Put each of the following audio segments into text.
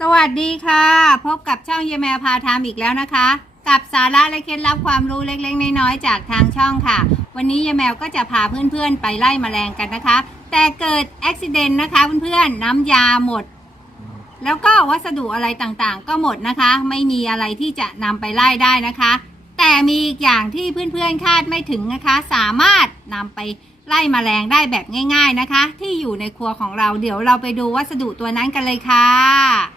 สวัสดีค่ะ พบกับช่องเยแมวพาทามอีกแล้วนะคะ กับสาระและเคล็ดลับความรู้เล็กๆ น้อยๆจากทางช่องค่ะ วันนี้เยแมวก็จะพาเพื่อนๆ ไปไล่แมลงกันนะคะ แต่เกิดอุบิเหตุนะคะเพื่อนๆน้ำยาหมด แล้วก็วัสดุอะไรต่างๆ ก็หมดนะคะ ไม่มีอะไรที่จะนำไปไล่ได้นะคะ แต่มีอีกอย่างที่เพื่อนๆคาดไม่ถึงนะคะ สามารถนำไปไล่แมลงได้แบบง่าย ๆนะคะ ที่อยู่ในครัวของเราเดี๋ยวเราไปดูวัสดุตัวนั้นกันเลยค่ะ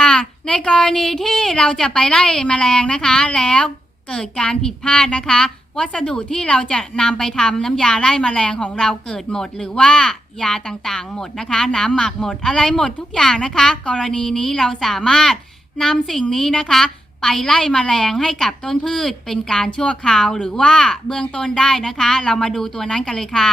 ค่ะ ในกรณีที่เราจะไปไล่แมลงนะคะ แล้วเกิดการผิดพลาดนะคะ วัสดุที่เราจะนำไปทำน้ำยาไล่แมลงของเราเกิดหมด หรือว่ายาต่างๆ หมดนะคะ น้ำหมักหมดอะไรหมดทุกอย่างนะคะ กรณีนี้เราสามารถนำสิ่งนี้นะคะ ไปไล่แมลงให้กับต้นพืชเป็นการชั่วคราว หรือว่าเบื้องต้นได้นะคะ เรามาดูตัวนั้นกันเลยค่ะ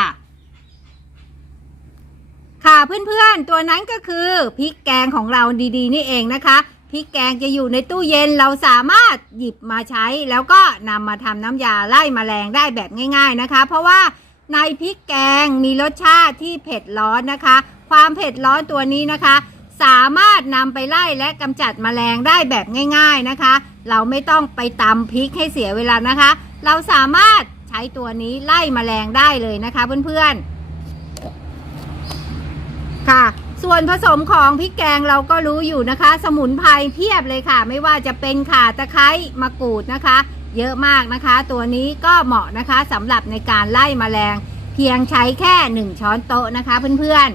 ค่ะเพื่อนๆ ตัวนั้นก็คือพริกแกงของเราดีๆ นี่เองนะคะพริกแกงจะอยู่ในตู้เย็นเราสามารถหยิบมาใช้ แล้วก็นำมาทำน้ำยาไล่แมลงได้แบบง่าย ๆนะคะ เพราะว่าในพริกแกงมีรสชาติที่เผ็ดร้อนนะคะ ความเผ็ดร้อนตัวนี้นะคะ สามารถนำไปไล่และกำจัดแมลงได้แบบง่าย ๆนะคะ เราไม่ต้องไปตำพริกให้เสียเวลานะคะ เราสามารถใช้ตัวนี้ไล่แมลงได้เลยนะคะเพื่อนๆ ค่ะ ส่วนผสมของพริกแกงเราก็รู้อยู่นะคะ สมุนไพรเพียบเลยค่ะ ไม่ว่าจะเป็นข่าตะไคร้มะกรูดนะคะ เยอะมากนะคะ ตัวนี้ก็เหมาะนะคะสำหรับในการไล่แมลง เพียงใช้แค่ 1 ช้อนโต๊ะนะคะเพื่อน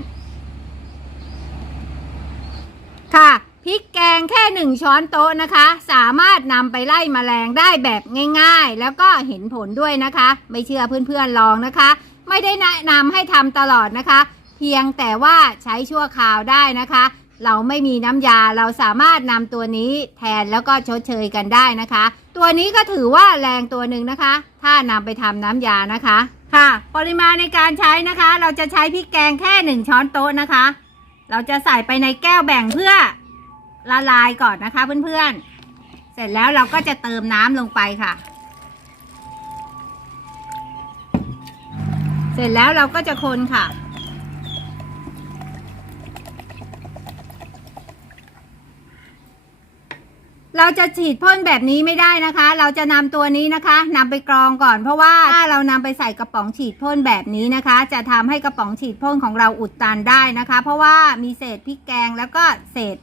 ๆ ค่ะพริกแกงแค่1ช้อนโต๊ะนะคะ สามารถนำไปไล่แมลงได้แบบง่ายๆ แล้วก็เห็นผลด้วยนะคะ ไม่เชื่อเพื่อนๆลองนะคะ ไม่ได้แนะนำให้ทำตลอดนะคะ พียงแต่ว่าใช้ชั่วคราวได้นะคะ เราไม่มีน้ำยาเราสามารถนำตัวนี้แทนแล้วก็ชดเชยกันได้นะคะ ตัวนี้ก็ถือว่าแรงตัวหนึ่งนะคะ ถ้านำไปทำน้ำยานะคะค่ะ ปริมาณในการใช้นะคะ เราจะใช้พริกแกงแค่หนึ่งช้อนโต๊ะนะคะ เราจะใส่ไปในแก้วแบ่งเพื่อละลายก่อนนะคะเพื่อนๆ เสร็จแล้วเราก็จะเติมน้ำลงไปค่ะ เสร็จแล้วเราก็จะคนค่ะ เราจะฉีดพ่นแบบนี้ไม่ได้นะคะ เราจะนำตัวนี้นะคะนำไปกรองก่อน เพราะว่าถ้าเรานำไปใส่กระป๋องฉีดพ่นแบบนี้นะคะ จะทำให้กระป๋องฉีดพ่นของเราอุดตันได้นะคะ เพราะว่ามีเศษพริกแกงแล้วก็เศษ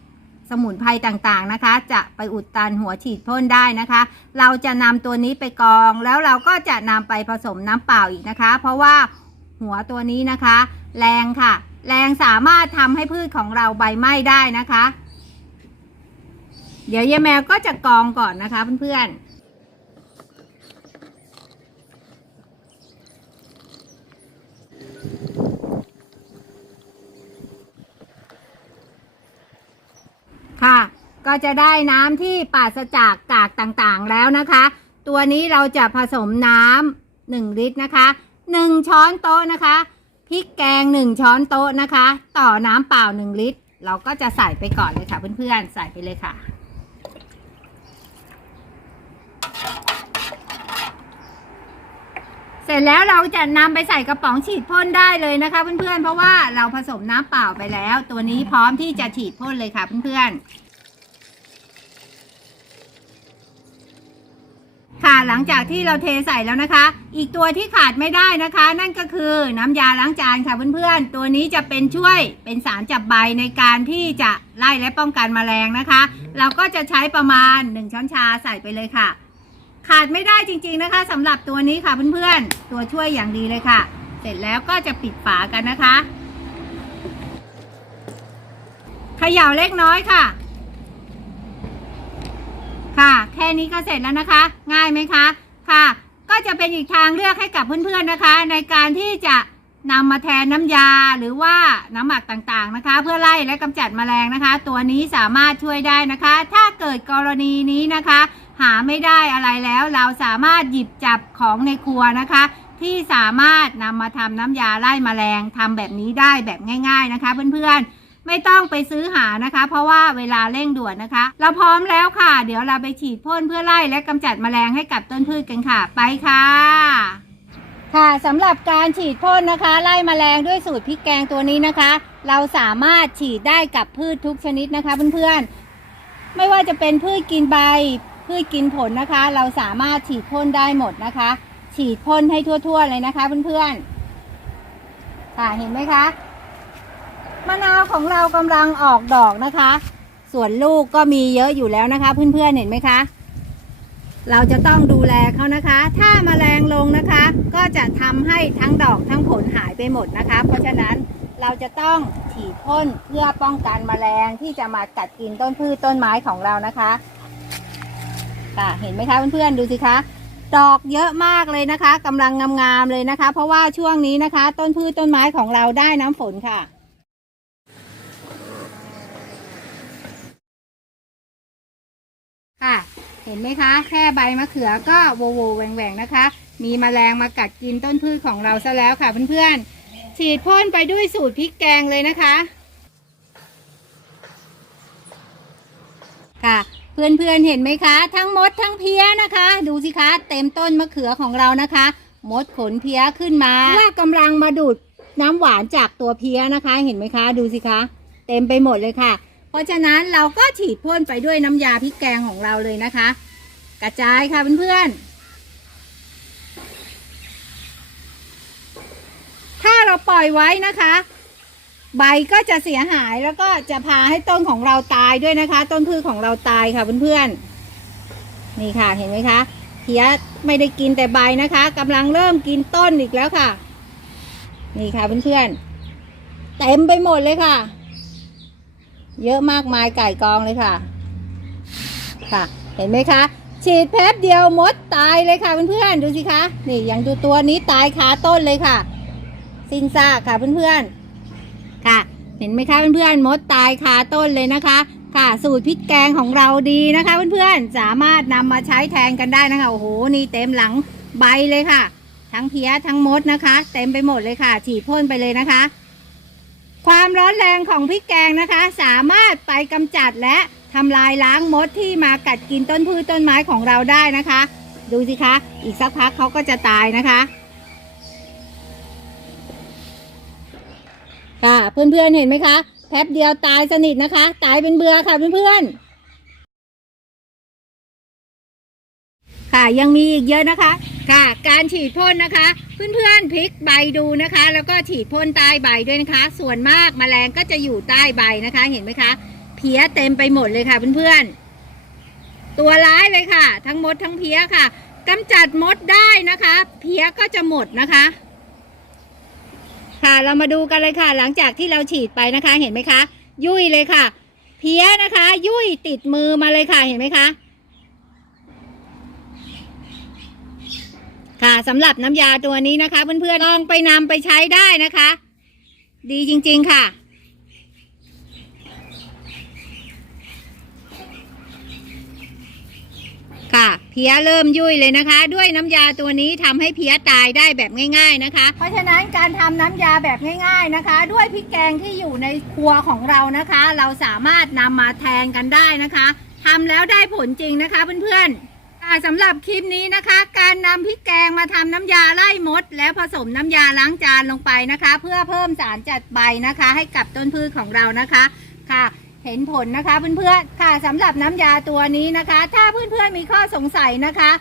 สมุนไพรต่างๆนะคะ จะไปอุดตันหัวฉีดพ่นได้นะคะ เราจะนำตัวนี้ไปกรอง แล้วเราก็จะนำไปผสมน้ำเปล่าอีกนะคะ เพราะว่าหัวตัวนี้นะคะ แรงค่ะ แรงสามารถทำให้พืชของเราใบไหม้ได้นะคะ เดี๋ยวยายแมวก็จะกรองก่อนนะคะเพื่อนๆค่ะ ก็จะได้น้ำที่ปราศจากกากต่างๆแล้วนะคะ ตัวนี้เราจะผสมน้ำหนึ่งลิตรนะคะหนึ่งช้อนโต๊ะนะคะพริกแกงหนึ่งช้อนโต๊ะนะคะ ต่อน้ำเปล่าหนึ่งลิตร เราก็จะใส่ไปก่อนเลยค่ะเพื่อนๆ ใส่ไปเลยค่ะ เสร็จแล้วเราจะนำไปใส่กระป๋องฉีดพ่นได้เลยนะคะเพื่อนๆ เพราะว่าเราผสมน้ำเปล่าไปแล้ว ตัวนี้พร้อมที่จะฉีดพ่นเลยค่ะเพื่อนๆค่ะหลังจากที่เราเทใส่แล้วนะคะ อีกตัวที่ขาดไม่ได้นะคะ นั่นก็คือน้ำยาล้างจานค่ะเพื่อนๆ ตัวนี้จะเป็นช่วยเป็นสารจับใบในการที่จะไล่และป้องกันแมลงนะคะ เราก็จะใช้ประมาณ 1 ช้อนชาใส่ไปเลยค่ะ ขาดไม่ได้จริงๆนะคะสำหรับตัวนี้ค่ะเพื่อนๆ ตัวช่วยอย่างดีเลยค่ะ เสร็จแล้วก็จะปิดฝากันนะคะเขย่าเล็กน้อยค่ะ ค่ะ แค่นี้ก็เสร็จแล้วนะคะ ง่ายไหมคะ ค่ะ ก็จะเป็นอีกทางเลือกให้กับเพื่อนๆนะคะ ในการที่จะนำมาแทนน้ำยาหรือว่าน้ำหมักต่างๆนะคะ เพื่อไล่และกำจัดแมลงนะคะ ตัวนี้สามารถช่วยได้นะคะ ถ้าเกิดกรณีนี้นะคะ หาไม่ได้อะไรแล้ว เราสามารถหยิบจับของในครัวนะคะ ที่สามารถนำมาทำน้ำยาไล่แมลงทำแบบนี้ได้แบบง่าย ๆนะคะ เพื่อนๆไม่ต้องไปซื้อหานะคะ เพราะว่าเวลาเร่งด่วนนะคะ เราพร้อมแล้วค่ะ เดี๋ยวเราไปฉีดพ่นเพื่อไล่และกำจัดแมลงให้กับต้นพืชกันค่ะ ไปค่ะค่ะสำหรับการฉีดพ่นนะคะไล่แมลงด้วยสูตรพริกแกงตัวนี้นะคะ เราสามารถฉีดได้กับพืชทุกชนิดนะคะเพื่อนๆไม่ว่าจะเป็นพืชกินใบ พืชกินผลนะคะ เราสามารถฉีดพ่นได้หมดนะคะ ฉีดพ่นให้ทั่วๆเลยนะคะเพื่อนๆค่ะเห็นไหมคะมะนาวของเรากำลังออกดอกนะคะ ส่วนลูกก็มีเยอะอยู่แล้วนะคะ เพื่อนๆเห็นไหมคะ เราจะต้องดูแลเขานะคะ ถ้ามาแมลงลงนะคะ ก็จะทำให้ทั้งดอกทั้งผลหายไปหมดนะคะ เพราะฉะนั้นเราจะต้องฉีดพ่นเพื่อป้องกันแมลงที่จะมากัดกินต้นพืชต้นไม้ของเรานะคะ ค่ะ เห็นไหมคะเพื่อนๆดูสิคะดอกเยอะมากเลยนะคะกำลังงามๆเลยนะคะ เพราะว่าช่วงนี้นะคะ ต้นพืชต้นไม้ของเราได้น้ำฝนค่ะค่ะ เห็นไหมคะ แค่ใบมะเขือก็โวโวแหว่งแหวงๆนะคะ มีแมลงมากัดกินต้นพืชของเราซะแล้วค่ะเพื่อนๆ ฉีดพ่นไปด้วยสูตรพริกแกงเลยนะคะ ค่ะ เพื่อนๆเห็นไหมคะ ทั้งมดทั้งเพี้ยนะคะ ดูสิคะ เต็มต้นมะเขือของเรานะคะ มดขนเพี้ยขึ้นมาว่ากำลังมาดูดน้ำหวานจากตัวเพี้ยนะคะ เห็นไหมคะ ดูสิคะ เต็มไปหมดเลยค่ะ เพราะฉะนั้นเราก็ฉีดพ่นไปด้วยน้ำยาพริกแกงของเราเลยนะคะ กระจายค่ะเพื่อนๆถ้าเราปล่อยไว้นะคะ ใบก็จะเสียหายแล้วก็จะพาให้ต้นของเราตายด้วยนะคะ ต้นพืชของเราตายค่ะเพื่อนๆนี่ค่ะเห็นไหมคะเพียไม่ได้กินแต่ใบนะคะกำลังเริ่มกินต้นอีกแล้วค่ะ นี่ค่ะเพื่อนๆเต็มไปหมดเลยค่ะ เยอะมากมายไก่กองเลยค่ะ ค่ะ เห็นไหมคะฉีดแป๊บเดียวมดตายเลยค่ะเพื่อนๆดูสิคะ นี่อย่างดูตัวนี้ตายคาต้นเลยค่ะ สิ้นซากค่ะเพื่อนๆ เห็นไหมคะเพื่อนๆมดตายคาต้นเลยนะคะ ค่ะสูตรพริกแกงของเราดีนะคะเพื่อนๆสามารถนำมาใช้แทนกันได้นะคะโอ้โหนี่เต็มหลังใบเลยค่ะ ทั้งเพี้ยทั้งมดนะคะ เต็มไปหมดเลยค่ะ ฉีดพ่นไปเลยนะคะ ความร้อนแรงของพริกแกงนะคะ สามารถไปกำจัดและทำลายล้างมดที่มากัดกินต้นพืชต้นไม้ของเราได้นะคะ ดูสิคะ อีกสักพักเขาก็จะตายนะคะ ค่ะ เพื่อนๆเห็นไหมคะแป๊บเดียวตายสนิทนะคะ ตายเป็นเบือค่ะเพื่อนๆค่ะยังมีอีกเยอะนะคะ ค่ะ การฉีดพ่นนะคะ เพื่อนๆพลิกใบดูนะคะ แล้วก็ฉีดพ่นใต้ใบด้วยนะคะ ส่วนมากแมลงก็จะอยู่ใต้ใบนะคะ เห็นไหมคะเพี้ยเต็มไปหมดเลยค่ะเพื่อนๆตัวร้ายเลยค่ะ ทั้งมดทั้งเพี้ยค่ะกำจัดมดได้นะคะ เพี้ยก็จะหมดนะคะ ค่ะเรามาดูกันเลยค่ะ หลังจากที่เราฉีดไปนะคะ เห็นไหมคะ ยุ่ยเลยค่ะ เพี้ยนะคะ ยุ่ยติดมือมาเลยค่ะเห็นไหมคะค่ะสำหรับน้ำยาตัวนี้นะคะ เพื่อนๆลองไปนำไปใช้ได้นะคะ ดีจริง ๆ ค่ะ ค่ะ เพี้ยเริ่มยุ่ยเลยนะคะ ด้วยน้ำยาตัวนี้ทำให้เพี้ยตายได้แบบง่าย ๆนะคะ เพราะฉะนั้นการทำน้ำยาแบบง่าย ๆนะคะ ด้วยพริกแกงที่อยู่ในครัวของเรานะคะ เราสามารถนำมาแทนกันได้นะคะทำแล้วได้ผลจริงนะคะเพื่อนๆสำหรับคลิปนี้นะคะ การนำพริกแกงมาทำน้ำยาไล่มด แล้วผสมน้ำยาล้างจานลงไปนะคะ เพื่อเพิ่มสารจัดใบนะคะ ให้กับต้นพืชของเรานะคะค่ะ เห็นผลนะคะเพื่อนๆค่ะสำหรับน้ำยาตัวนี้นะคะ ถ้าเพื่อนๆมีข้อสงสัยนะคะ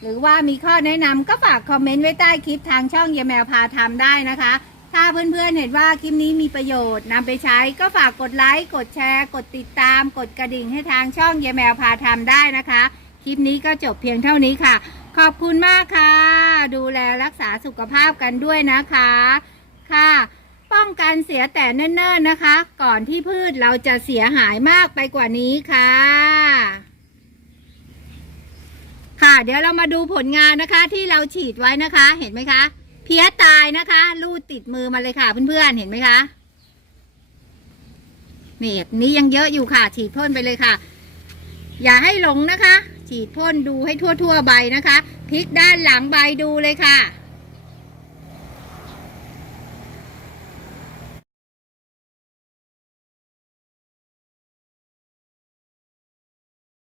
หรือว่ามีข้อแนะนำก็ฝากคอมเมนต์ไว้ใต้คลิปทางช่องเยแมวพาทำได้นะคะ ถ้าเพื่อนๆเห็นว่าคลิปนี้มีประโยชน์นำไปใช้ก็ฝากกดไลค์กดแชร์ กดติดตาม กดกระดิ่งให้ทางช่องเยแมวพาทำได้นะคะ คลิปนี้ก็จบเพียงเท่านี้ค่ะ ขอบคุณมากค่ะ ดูแลรักษาสุขภาพกันด้วยนะคะค่ะ ป้องกันเสียแต่เนิ่นๆนะคะ ก่อนที่พืชเราจะเสียหายมากไปกว่านี้ค่ะ ค่ะ เดี๋ยวเรามาดูผลงานนะคะ ที่เราฉีดไว้นะคะ เห็นไหมคะ เพี้ยตายนะคะ ลูดติดมือมาเลยค่ะเพื่อนๆ เห็นไหมคะนี่นี้ยังเยอะอยู่ค่ะ ฉีดพ่นไปเลยค่ะ อย่าให้หลงนะคะ ฉีดพ่นดูให้ทั่วๆใบนะคะพลิกด้านหลังใบดูเลยค่ะ